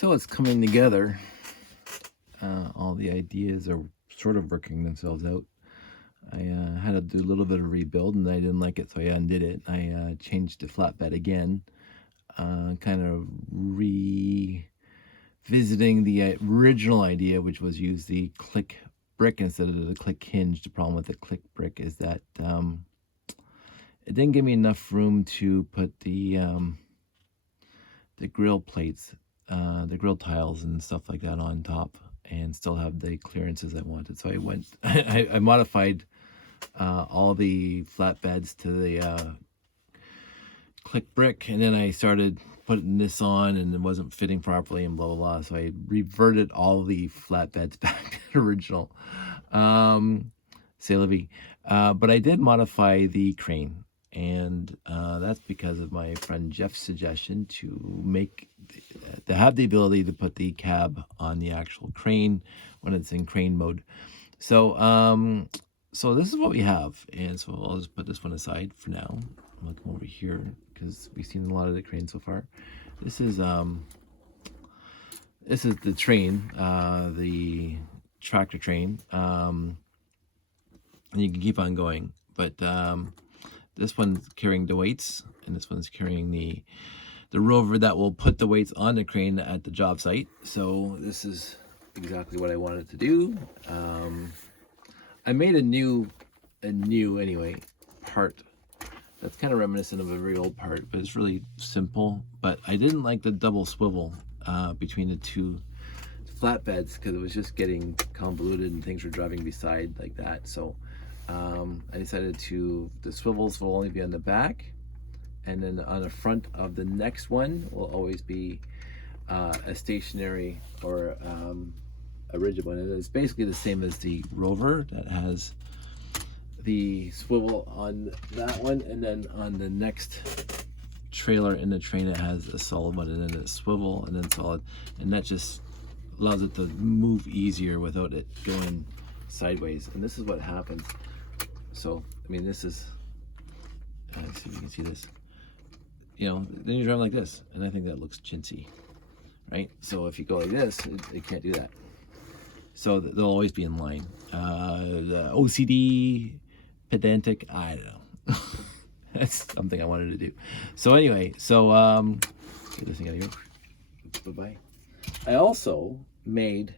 So it's coming together. All the ideas are sort of working themselves out. I had to do a little bit of rebuild, and I didn't like it, so I undid it. I changed the flatbed again, kind of revisiting the original idea, which was use the click brick instead of the click hinge. The problem with the click brick is that it didn't give me enough room to put the grill plates, the grill tiles and stuff like that on top, and still have the clearances I wanted. So I went, I modified all the flatbeds to the click brick, and then I started putting this on, and it wasn't fitting properly, and blah blah blah. So I reverted all the flatbeds back to the original. C'est la vie. But I did modify the crane, and that's because of my friend Jeff's suggestion to have the ability to put the cab on the actual crane when it's in crane mode. So so this is what we have, and so I'll just put this one aside for now. I'm gonna come over here because we've seen a lot of the crane so far. This is the train, the tractor train, and you can keep on going, but this one's carrying the weights, and this one's carrying the rover that will put the weights on the crane at the job site. So this is exactly what I wanted to do. I made a new anyway part that's kind of reminiscent of a very old part, but it's really simple. But I didn't like the double swivel between the two flatbeds because it was just getting convoluted and things were driving beside like that. So I decided the swivels will only be on the back, and then on the front of the next one will always be a stationary or a rigid one. And it's basically the same as the Rover that has the swivel on that one, and then on the next trailer in the train it has a solid one, and then a swivel, and then solid, and that just allows it to move easier without it going sideways. And this is what happens. So I mean, this is let's see if you can see this, you know, then you drive like this, and I think that looks chintzy, right? So if you go like this, it can't do that. So they'll always be in line. The OCD, pedantic, I don't know. That's something I wanted to do. So anyway, so get this thing out of here. Bye-bye. I also made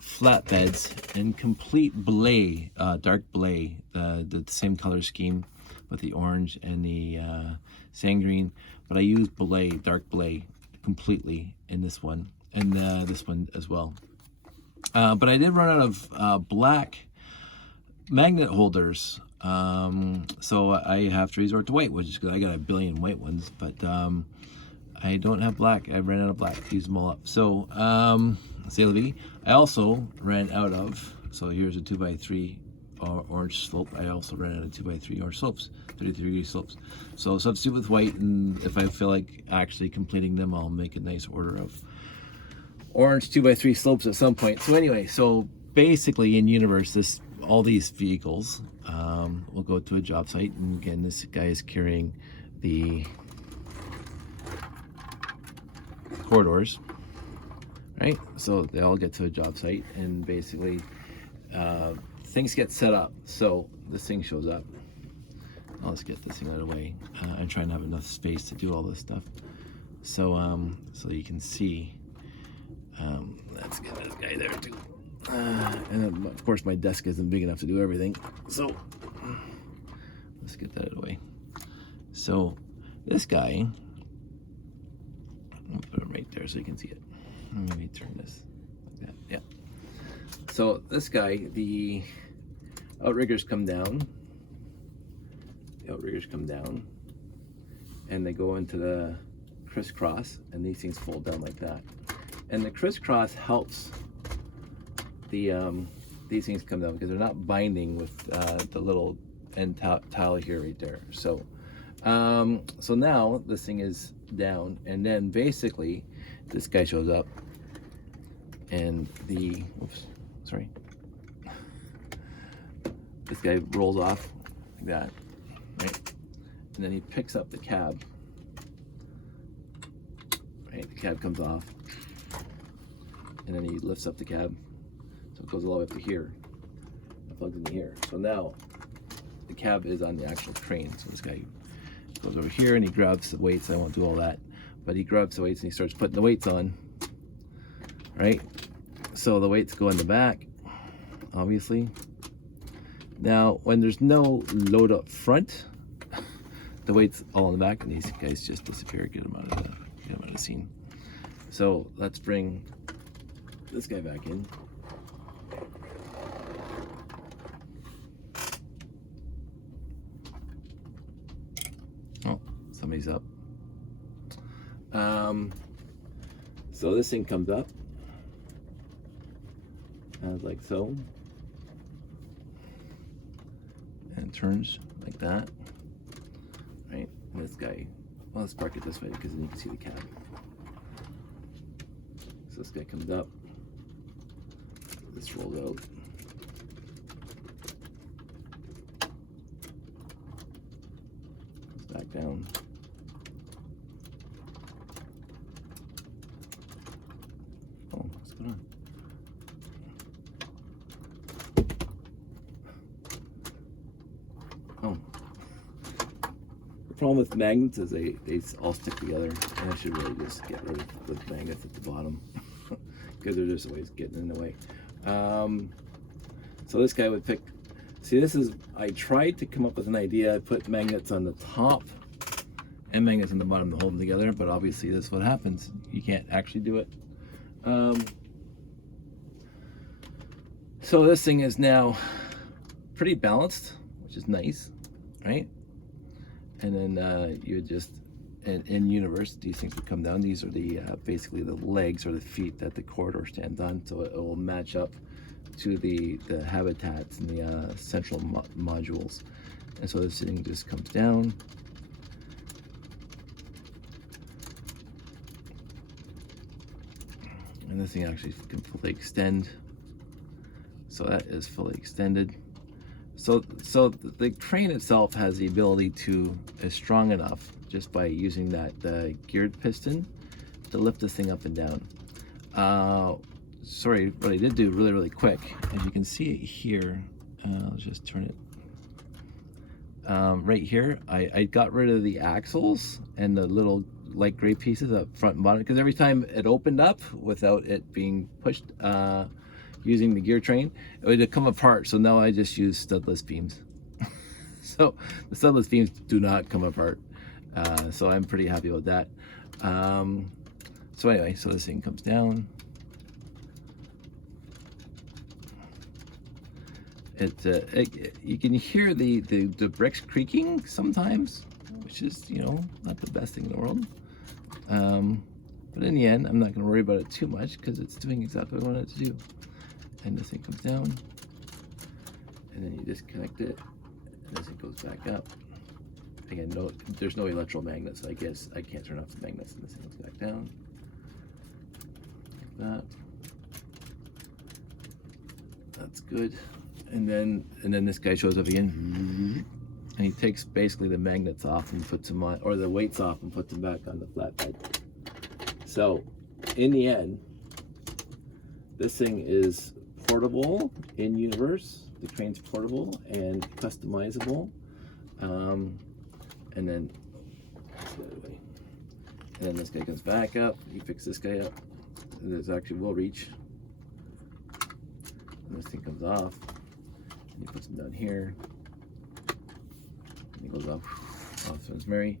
flatbeds in complete blay, dark blay, the same color scheme with the orange and the sand green, but I used blay, dark blay, completely in this one, and this one as well. But I did run out of black magnet holders, so I have to resort to white, which is because I got a billion white ones, but I don't have black. I ran out of black. Used them all up. So c'est la vie. I also ran out of, so here's a 2x3 orange slope. I also ran out of 2x3 orange slopes, 33-degree slopes. So substitute with white, and if I feel like actually completing them, I'll make a nice order of orange 2x3 slopes at some point. So anyway, so basically in universe, all these vehicles will go to a job site, and again, this guy is carrying the corridors, right? So they all get to a job site, and basically things get set up. So this thing shows up. I'll just get this thing out of the way. I'm trying to have enough space to do all this stuff. So so you can see. Let's get this guy there too. And then, of course, my desk isn't big enough to do everything. So let's get that out of the way. So this guy, I'll put him right there so you can see it. Maybe turn this like that. Yeah. So this guy, the outriggers come down. The outriggers come down, and they go into the crisscross, and these things fold down like that. And the crisscross helps these things come down because they're not binding with the little end tile here right there. So so now this thing is down, and then basically this guy shows up, and this guy rolls off like that, right? And then he picks up the cab, right? The cab comes off, and then he lifts up the cab, so it goes all the way up to here. It plugs into here. So now the cab is on the actual crane. So this guy goes over here and he grabs the weights. I won't do all that, but he grabs the weights and he starts putting the weights on. Right? So the weights go in the back, obviously. Now, when there's no load up front, the weight's all in the back, and these guys just disappear. Get them out of the scene. So let's bring this guy back in. Oh, somebody's up. So this thing comes up, like so, and turns like that. Right, and this guy, well, let's park it this way because then you can see the cab. So this guy comes up, this rolls out, goes back down, oh, what's going on? Oh. The problem with magnets is they all stick together, and I should really just get rid of the magnets at the bottom because they're just always getting in the way. So this guy would pick, see, this is, I tried to come up with an idea. I put magnets on the top and magnets on the bottom to hold them together, but obviously this is what happens. You can't actually do it. So this thing is now pretty balanced, which is nice, right? And then you would just, in universe, these things would come down. These are the basically the legs or the feet that the corridor stands on, so it will match up to the habitats and the central modules. And so this thing just comes down. And this thing actually can fully extend. So that is fully extended. So the crane itself has the ability to, is strong enough just by using that geared piston to lift this thing up and down. Sorry, what I did do really quick, as you can see it here, let's just turn it. Right here, I got rid of the axles and the little light gray pieces up front and bottom, because every time it opened up without it being pushed, using the gear train, it would come apart. So now I just use studless beams. So the studless beams do not come apart. So I'm pretty happy with that. So anyway, so this thing comes down. You can hear the bricks creaking sometimes, which is, you know, not the best thing in the world. But in the end, I'm not going to worry about it too much because it's doing exactly what I wanted it to do. And this thing comes down, and then you disconnect it, and this thing goes back up. Again, no, there's no electromagnets, so I guess I can't turn off the magnets, and this thing goes back down, like that. That's good. And then this guy shows up again, and he takes basically the magnets off and puts them on, or the weights off and puts them back on the flatbed. So, in the end, this thing is portable in universe. The crane's portable and customizable. And then this guy comes back up. You fix this guy up. This actually will reach. And this thing comes off. And he puts them down here. And he goes off Swims Mary.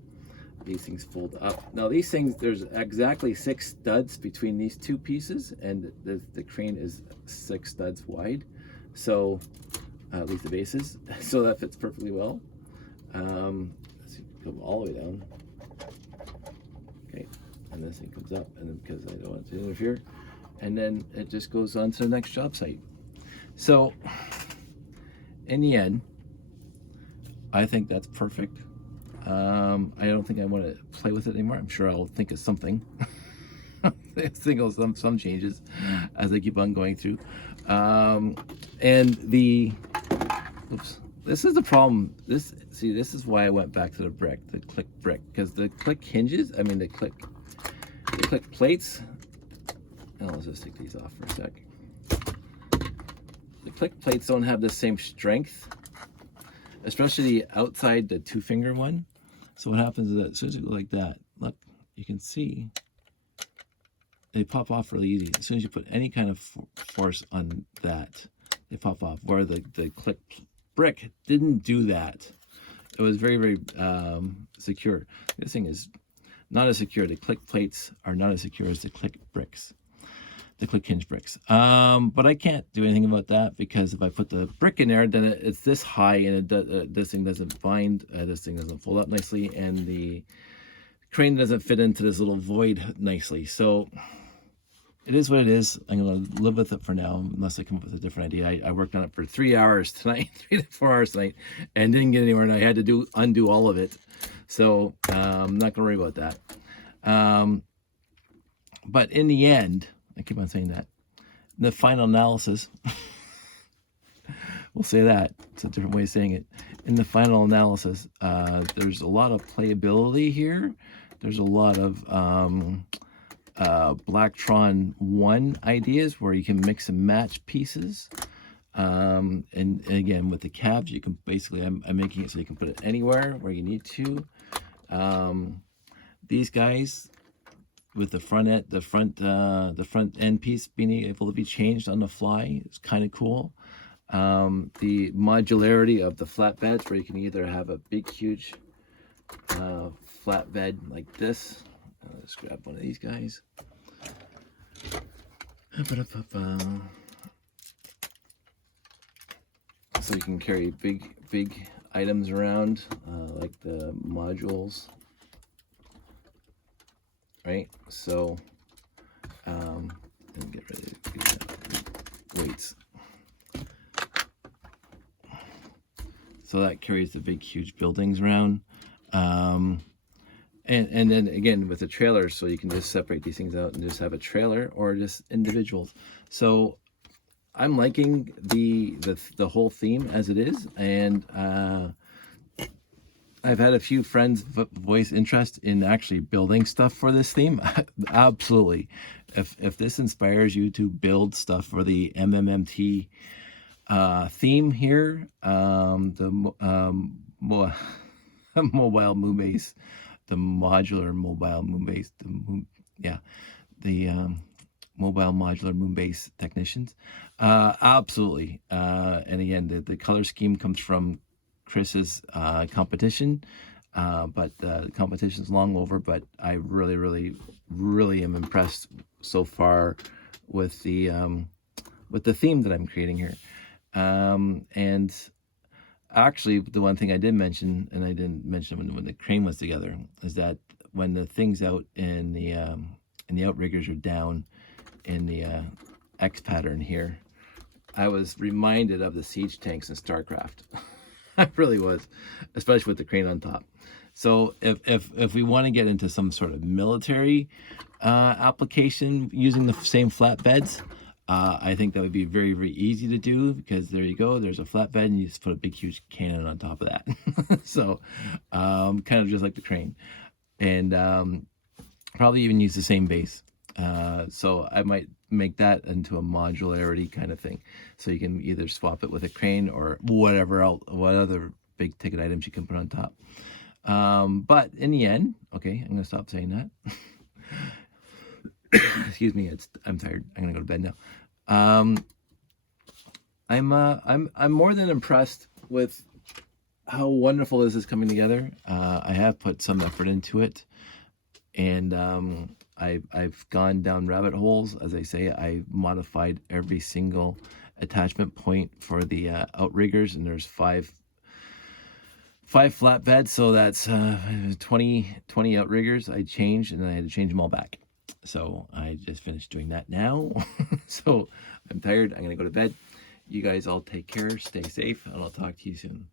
These things fold up. Now these things, there's exactly 6 studs between these two pieces, and the crane is 6 studs wide. So at least the bases. So that fits perfectly well. Let's go all the way down. Okay, and this thing comes up, and then because I don't want it to interfere, and then it just goes on to the next job site. So in the end, I think that's perfect. I don't think I want to play with it anymore. I'm sure I'll think of something. Some changes as I keep on going through. And the, oops, this is the problem. This is why I went back to the click brick, because the click hinges, I mean the click plates And I'll just take these off for a sec. The click plates don't have the same strength, especially the outside, the 2-finger one. So what happens is that as soon as you go like that, look, you can see they pop off really easy. As soon as you put any kind of force on that, they pop off. Where the click brick didn't do that. It was very, very secure. This thing is not as secure. The click plates are not as secure as the click bricks, the click hinge bricks. But I can't do anything about that, because if I put the brick in there, then it's this high, and this thing doesn't bind. This thing doesn't fold up nicely, and the crane doesn't fit into this little void nicely. So it is what it is. I'm going to live with it for now, unless I come up with a different idea. I worked on it for 3 hours tonight, 3 to 4 hours tonight, and didn't get anywhere, and I had to undo all of it. So I'm not going to worry about that. But in the end, I keep on saying that, the final analysis, we'll say that. It's a different way of saying it. In the final analysis, there's a lot of playability here. There's a lot of Blacktron 1 ideas where you can mix and match pieces. And again, with the cabs, you can basically, I'm making it so you can put it anywhere where you need to. These guys with the front end piece being able to be changed on the fly is kind of cool. The modularity of the flatbeds, where you can either have a big, huge flatbed like this. Let's grab one of these guys. So you can carry big items around, like the modules, right? So, and get rid of these weights. So that carries the big, huge buildings around. And then again with the trailer, so you can just separate these things out and just have a trailer or just individuals. So I'm liking the whole theme as it is, and I've had a few friends voice interest in actually building stuff for this theme. Absolutely, if this inspires you to build stuff for the MMMT theme here, the mobile moon base. The modular mobile moon base, the mobile modular moon base technicians, absolutely. And again, the color scheme comes from Chris's competition, but the competition's long over. But I really am impressed so far with the theme that I'm creating here, and actually, the one thing I did mention, and I didn't mention when the crane was together, is that when the things out in the outriggers are down in the X pattern here, I was reminded of the siege tanks in StarCraft. I really was, especially with the crane on top. So if we want to get into some sort of military application using the same flatbeds, I think that would be very, very easy to do, because there you go, there's a flatbed and you just put a big, huge cannon on top of that. So kind of just like the crane, and probably even use the same base. So I might make that into a modularity kind of thing, so you can either swap it with a crane or whatever else, what other big ticket items you can put on top. But in the end, okay, I'm gonna stop saying that. Excuse me, I'm tired. I'm gonna go to bed now. I'm more than impressed with how wonderful this is coming together. I have put some effort into it, and I've gone down rabbit holes. As I say, I modified every single attachment point for the outriggers, and there's five flatbeds, so that's 20 outriggers I changed, and then I had to change them all back. So I just finished doing that now. So I'm tired. I'm gonna go to bed. You guys all take care, stay safe, and I'll talk to you soon.